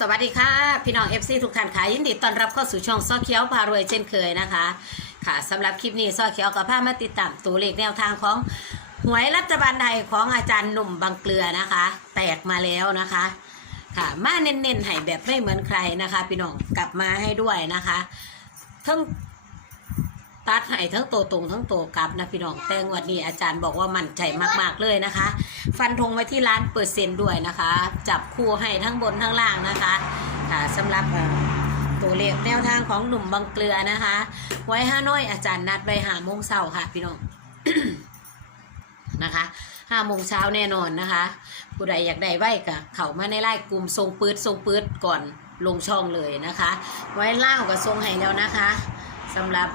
สวัสดีค่ะ พี่น้อง FC ทุกท่านค่ะยินดีต้อนรับเข้าสู่ช่องซ้อเขียวพารวยเช่นเคยนะคะ ค่ะสำหรับคลิปนี้ซ้อเขียวกับพามาติดตามตัวเลขแนวทางของหวยรัฐบาลไทยของอาจารย์หนุ่มบางเกลือนะคะ แตกมาแล้วนะคะ ค่ะมาเน้นๆให้แบบไม่เหมือนใครนะคะ พี่น้องกลับมาให้ด้วยนะคะทั้ง ตัดให้ทั้งโตตรงทั้งโตกลับนะพี่น้องแต่งวันนี้อาจารย์บอกว่ามั่นใจมากๆเลยนะคะ ฟันธงไว้ที่ล้านเปอร์เซ็นต์ด้วยนะคะ จับคู่ให้ทั้งบนทั้งล่างนะคะค่ะสำหรับตัวเลขแนวทางของหนุ่มบางเกลือนะคะ ไว้ห้าน้อยอาจารย์นัดไว้หาโมงเช้าค่ะพี่น้องนะคะห้าโมงเช้าแน่นอนนะคะผู้ใดอยากได้ไหวกับเขามาในไล่กลุ่มทรงปืดทรงปืดก่อนลงช่องเลยนะคะ ไว้เล่ากับทรงให้แล้วนะคะ สำหรับ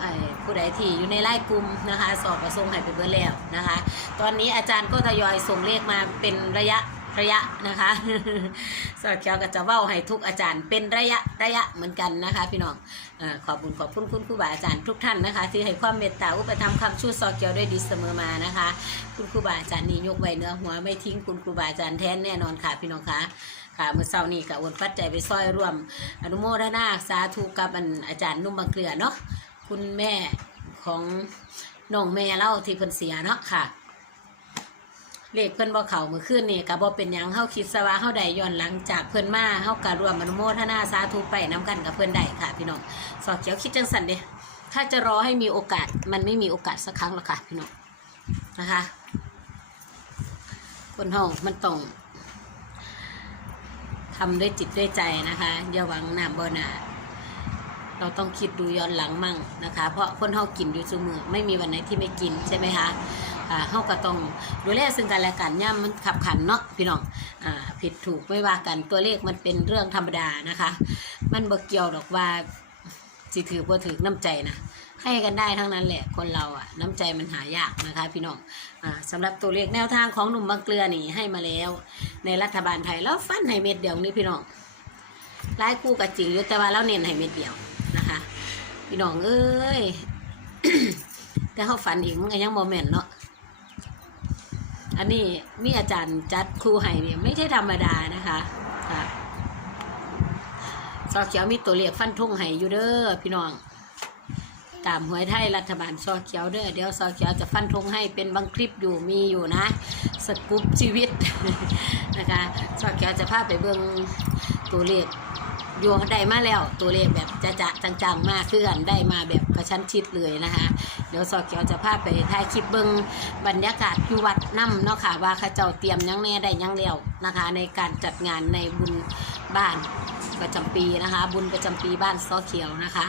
ผู้ใดที่อยู่ในไล่กลุ่มนะคะ สอบกับทรงให้ไปเบิดแล้วนะคะ ตอนนี้อาจารย์ก็ทยอยส่งเลขมาเป็นระยะระยะนะคะสอดเขียวกับจะเว้าให้ทุกอาจารย์เป็นระยะระยะเหมือนกันนะคะ พี่น้องอขอบคุณขอบคุณคุณครูบาอาจารย์ทุกท่านนะคะ ที่ให้ความเมตตาอุปถัมภ์คำชูสอดเขียวด้วยดีเสมอมานะคะ คุณครูบาอาจารย์นี่ยกไว้เนื้อหัวไม่ทิ้งคุณครูบาอาจารย์แท้แน่นอนค่ะ พี่น้องคะค่ะเมื่อเช้านี้ก็โอนปัจจัยไปซอยร่วม อนุโมทนาสาธุกับอันอาจารย์นุ่มบางเกลือเนาะ คุณแม่ของน้องแม่เล่าที่เพิ่นเสียเนาะค่ะ เลขเพิ่นบ่เข้ามื่อคืนนี่ก็บ่เป็นหยังเฮาคิดซะว่าเฮาได้ย้อนหลังจากเพิ่นมาเฮาก็ร่วมอนุโมทนาสาธุไปนํกันกับเพิ่นได้ค่ะ พี่น้องสอดเขียวคิดจังซั่นเด้ถ้าจะรอให้มีโอกาสมันไม่มีโอกาสสักครั้งหรอกค่ะพี่น้องนะคะ คนเฮามันต้องทำด้วยจิตด้วยใจนะคะอย่าหวังหน้าบ่หนา เราต้องคิดดูย้อนหลังมั่งนะคะ เพราะคนเฮากินอยู่เสมอไม่มีวันไหนที่ไม่กินใช่ไหมคะเฮาก็ต้องดูแลซึ่งกันและกันย่ำมันขับขันเนาะพี่น้องอผิดถูกไม่ว่ากันตัวเลขมันเป็นเรื่องธรรมดานะคะ มันบ่เกี่ยวดอกว่าสิถือบ่ถือน้ำใจนะให้กันได้ทั้งนั้นแหละคนเราอะน้ำใจมันหายากนะคะ พี่น้องอ่าสำหรับตัวเลขแนวทางของหนุ่มบางเกลือนี่ให้มาแล้ว ในรัฐบาลไทยแล้วฟันให้เม็ดเดียวนี่พี่น้องหลายคู่กับจริงอยู่แต่ว่าเราเน้นให้เม็ดเดียว นะคะ พี่น้องเอ้ย แต่เขาฝันอีกมันก็ยังโมเมนต์เนาะ อันนี้มีอาจารย์จัดครูให้เนี่ยไม่ใช่ธรรมดานะคะค่ะซอเขียวมีตัวเลขฟันทุ่งให้อยู่เด้อพี่น้อง ตามหวยไทยรัฐบาลซอเขียวเด้อเดี๋ยวซอเขียวจะฟันธงให้เป็นบางคลิปอยู่มีอยู่นะ สกู๊ปชีวิตนะคะซอเขียวจะพาไปเบิ่งตัวเลข อยู่ได้มาแล้วตัวเลขแบบจะจะจังๆมากคือกันได้มาแบบกระชั้นชิดเลยนะคะ เดี๋ยวซอเขียวจะพาไปถ่ายคลิปเบิ้งบรรยากาศอยู่วัดน้ำเนาะค่ะว่าข้าเจ้าเตรียมยังแน่ได้ยังแล้วนะคะ ในการจัดงานในบุญบ้านประจำปีนะคะ บุญประจำปีบ้านซอเขียวนะคะ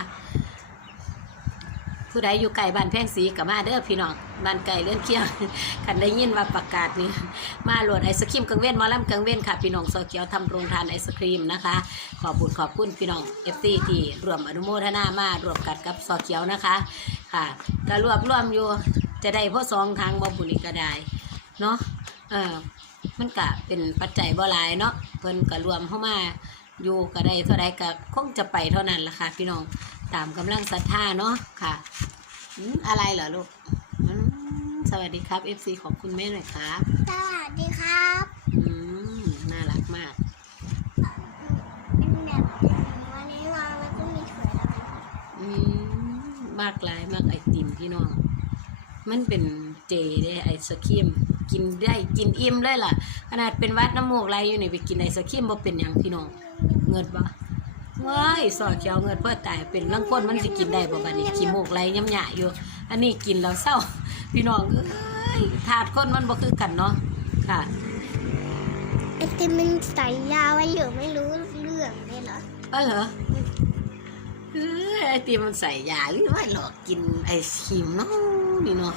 ผู้ใดอยู่ไกลบ้านแพงสีกับมาเด้อพี่น้องบ้านไก่เลื่อนเคียงคันได้ยินว่าประกาศนี้มาโหลดไอศครีมกังเว้นมอลำกังเว้นค่ะ พี่น้องโซเกียวทำโรงทานไอศครีมนะคะ ขอบุญขอบคุณพี่น้องเอฟซีที่รวมอนุโมทนามารวมกันกับโซเกียวนะคะค่ะก็รวบรวมอยู่จะได้เพราะสองทางบ่บุญอีกก็ได้เนาะเออมันก็เป็นปัจจัยบ่หลายเนาะเพิ่นก็รวมเข้ามาอยู่ก็ได้เท่าใดก็คงจะไปเท่านั้นละค่ะพี่น้อง ตามกำลังศรัทธาเนาะค่ะอืมอะไรเหรอลูกอืมสวัสดีครับ FC ของคุณแม่หน่อยครับ สวัสดีครับอืมน่ารักมากเป็นแบบวันนี้วางแล้วก็มีถั่วแล้วกันอืมมากหลายมากไอติมพี่น้อง มันเป็นเจได้ไอศครีมกินได้กินอิ่มเลยล่ะ ขนาดเป็นหวัดน้ำมูกไหลอยู่นี่ไปกินไอศครีมบ่เป็นอย่างพี่น้อง เงินบ่ ว้ายสอดเขียวเงินเพื่อตายเป็นลังคนมันสิกินได้บ่บัดนี้ขี้มูกไหลย่ำหยาอยู่ อันนี้กินแล้วเศร้า พี่น้องเอ้ยถาดคนมันบ่คือกันเนาะค่ะไอติมมันใส่ยาไว้อยู่ไม่รู้เรื่องเลยเหรอเออเหรอเออไอติมมันใส่ยาหรือว่าหลอกกินไอศครีมเนาะนี่เนาะ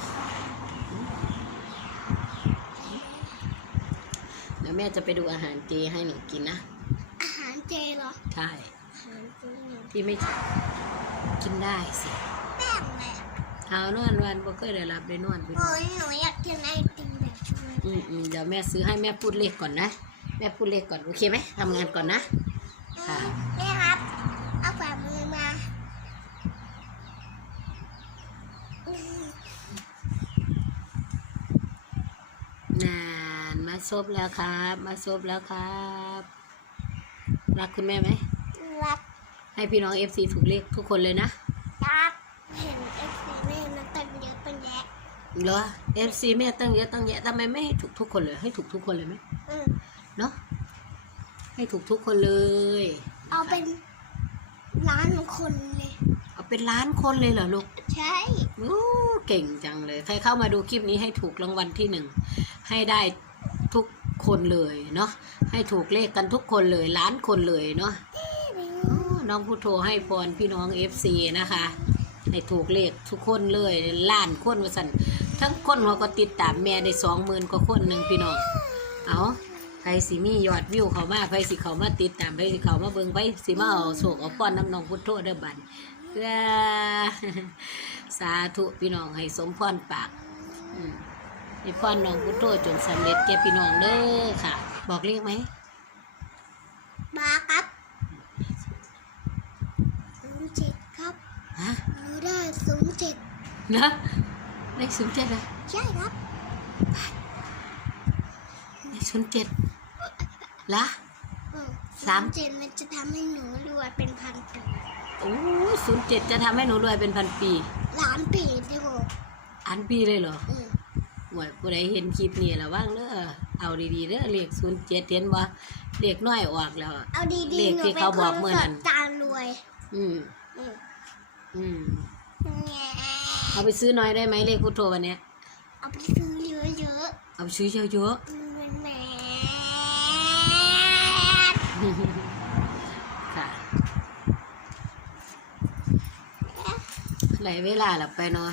เดี๋ยวแม่จะไปดูอาหารเจให้หนูกินนะ อาหารเจเหรอ ใช่ ที่ไม่กินได้สิแป้งเลยอะเท้านอนวันบ่เคยได้รับได้นอนไปนอโอ้นยหนูอยากกินไอติมแบบช่วยอืมอืมเดี๋ยวแม่ซื้อให้แม่พูดเลขก่อนนะ แม่พูดเลขก่อนโอเคไหมทำงานก่อนนะ ค่ะนี่ครับ เอาฝ่ามือมานานมาซบแล้วครับ มาซบแล้วครับ รักคุณแม่ไหมรัก ให้พี่น้องเอฟซีถูกเลขทุกคนเลยนะรักเห็นเอฟซีแม่มันตั้งเยอะตั้งแยะเหรอเอฟซีแม่ตั้งเยอะตั้งแยะทำไมไม่ให้ถูกทุกคนเลย ให้ถูกทุกคนเลยไหมอืมเนาะให้ถูกทุกคนเลย เอาเป็นล้านคนเลย เอาเป็นล้านคนเลยเหรอลูก ใช่โอ้เก่งจังเลย ใครเข้ามาดูคลิปนี้ให้ถูกรางวัลที่หนึ่ง ให้ได้ทุกคนเลยเนาะ ให้ถูกเลขกันทุกคนเลย ล้านคนเลยเนาะโอ้ น้องพุทโธให้พรพี่น้องเอฟซีนะคะให้ถูกเลขทุกคนเลยล้านคนว่าสันทั้งคนเขาก็ติดตามแม่ได้สองหมื่นกว่าคนหนึ่งพี่น้องเอาใครสิมียอดวิวเขามาใครสิเขามาติดตามใครสิเขามาเบิ่งใครสิมาเอาโศกเอาป้อนน้ำนองพุทโธเด้อบันเพื่อสาธุพี่น้องให้สมพรปากให้พรน้องพุทโธจนสำเร็จแก่พี่น้องเด้อค่ะ บอกเลขไหมมาครับศูนย์เจ็ดครับ ฮะหนูได้ศูนย์เจ็ดนะเลขศูนย์เจ็ดอะใช่ครับเลขศูนย์เจ็ดละอืมสามเจ็ดมันจะทำให้หนูรวยเป็นพันปีโอ้ศูนย์เจ็ดจะทำให้หนูรวยเป็นพันปีล้านปีดีกว่าอันปีเลยเหรออืมหวยผู้ใดเห็นคลิปนี้แล้วว่างเด้อเอาดีๆเด้อเลขศูนย์เจ็ดเห็นว่าเลขน้อยออกแล้วอะเอาดีเลขๆหนูที่เป็นเขาคบอกนเมื่อสนั้ดนจานรวย อืม อืมอืมแง่เอาไปซื้อน้อยได้ไหมเลขพุทโธวันเนี้ยเอาไปซื้อเยอะเอาไปซื้อเยอะๆมันเป็นแหมๆค่ะไหลเวลาหลับไปเนาะ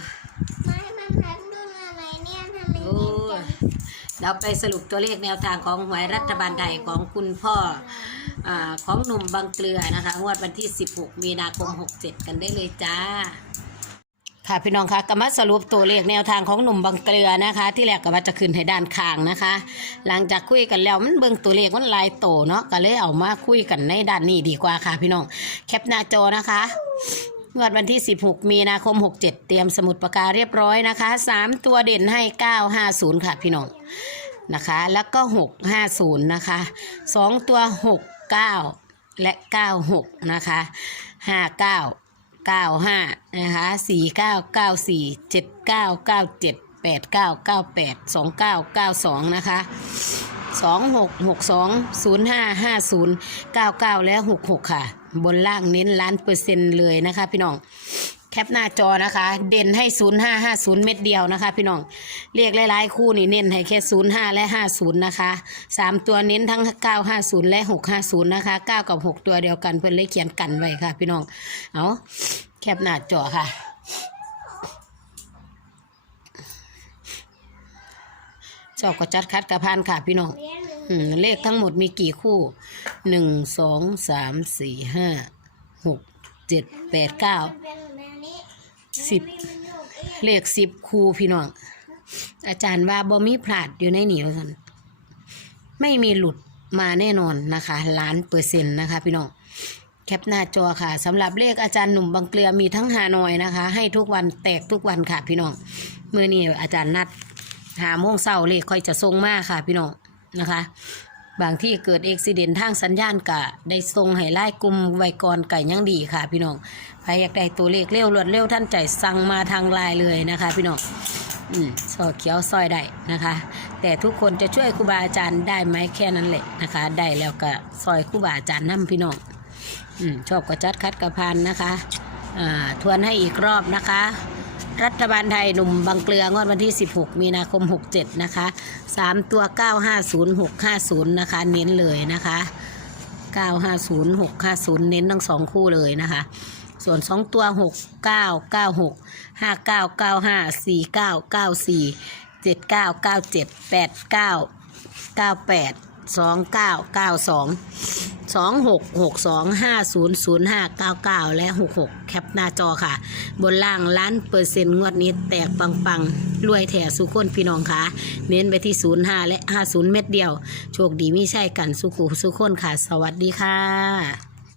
ไม่มันทันเรื่องอะไรเนี่ยทำไมโอ้เนียนยจังเราไปสรุปตัวเลขแนวทางของหวยรัฐบาลไทยของคุณพ่อ อของหนุ่มบางเกลือนะคะงวดวันที่ 16 มีนาคม 67 กันได้เลยจ้า ค่ะพี่น้องคะก็มาสรุปตัวเลขแนวทางของหนุ่มบางเกลือนะคะ ที่แรกก็ว่าจะขึ้นให้ด้านข้างนะคะ หลังจากคุยกันแล้วมันเบิ่งตัวเลขมันลายโตเนาะก็เลยเอามาคุยกันในด้านนี้ดีกว่าค่ะ พี่น้องแคปหน้าจอนะคะงวดวันที่ 16 มีนาคม 67 เตรียมสมุดปากกาเรียบร้อยนะคะ 3 ตัวเด่นให้ 950 ค่ะพี่น้องนะคะ แล้วก็ 650 นะคะ 2 ตัว 9 และ 96 นะคะ 59 95 นะคะ 49 94 79 97 89 98 29 92 นะคะ 26 62 05 50 99 และ 66 ค่ะ บนล่างเน้นล้านเปอร์เซ็นต์เลยนะคะพี่น้อง แคปหน้าจอนะคะ เด่นให้ 0550 เม็ดเดียวนะคะ พี่น้องเรียกหลายๆคู่นี่เน้นให้แค่ 05 และ 50 นะคะ 3 ตัวเน้นทั้ง 950 และ 650 นะคะ 9 กับ 6 ตัวเดียวกันเพื่อนเลยเขียนกันไว้ค่ะ พี่น้องเอาแคปหน้าจอค่ะชอบก็จัดคัดกระพานค่ะ พี่น้องเรียนหนึ่งอืมเลขทั้งหมดมีกี่คู่หนึ่งสองสามสี่ห้าหก เจ็ดแปดเก้าสิบเลขสิบคูพี่น้อง อาจารย์ว่าบ่มีพลาดอยู่ในเหนียวสันไม่มีหลุดมาแน่นอนนะคะล้านเปอร์เซ็นต์นะคะ พี่น้องแคปหน้าจอค่ะสำหรับเลขอาจารย์หนุ่มบางเกลือมีทั้งฮานอยนะคะ ให้ทุกวันแตกทุกวันค่ะ พี่น้องเมื่อนี้อาจารย์นัดหาโมงเศร้าเลขค่อยจะทรงมากค่ะ พี่น้องนะคะ บางที่เกิดเอุบิเหตุทางสัญญาณกะ ได้ทรงให้ไล่กลุ่มไวกรไก่ยังดีค่ะ พี่น้องใครอยากได้ตัวเลขเร็วรวดเร็วท่านใจสั่งมาทางไลน์เลยนะคะ พี่น้องอืมซอเขียวซอยได้นะคะ แต่ทุกคนจะช่วยครูบาอาจารย์ได้ไหมแค่นั้นแหละนะคะ ได้แล้วก็ซอยครูบาอาจารย์นํพี่น้องอืมชอบก็จัดคัดกระพันนะคะอ่าทวนให้อีกรอบนะคะ รัฐบาลไทยหนุ่มบางเกลืองวดวันที่ 16 มีนาคม 67 นะคะ 3 ตัว 950 650 นะคะ เน้นเลยนะคะ 950 650 เน้นทั้งสองคู่เลยนะคะ ส่วน 2 ตัว 6 9 96 59 95 49 94 79 97 89 98 สองเก้าเก้าสองสองหกหกสองห้าศูนย์ศูนย์ห้าเก้าเก้าและหกหกแคปหน้าจอค่ะ บนล่างล้านเปอร์เซ็นต์งวดนี้แตกปังๆรวยแถสุคนพี่น้องค่ะ เน้นไปที่ศูนย์ห้าและห้าศูนย์เม็ดเดียว โชคดีไม่ใช่กันสุขุสุคนค่ะ สวัสดีค่ะ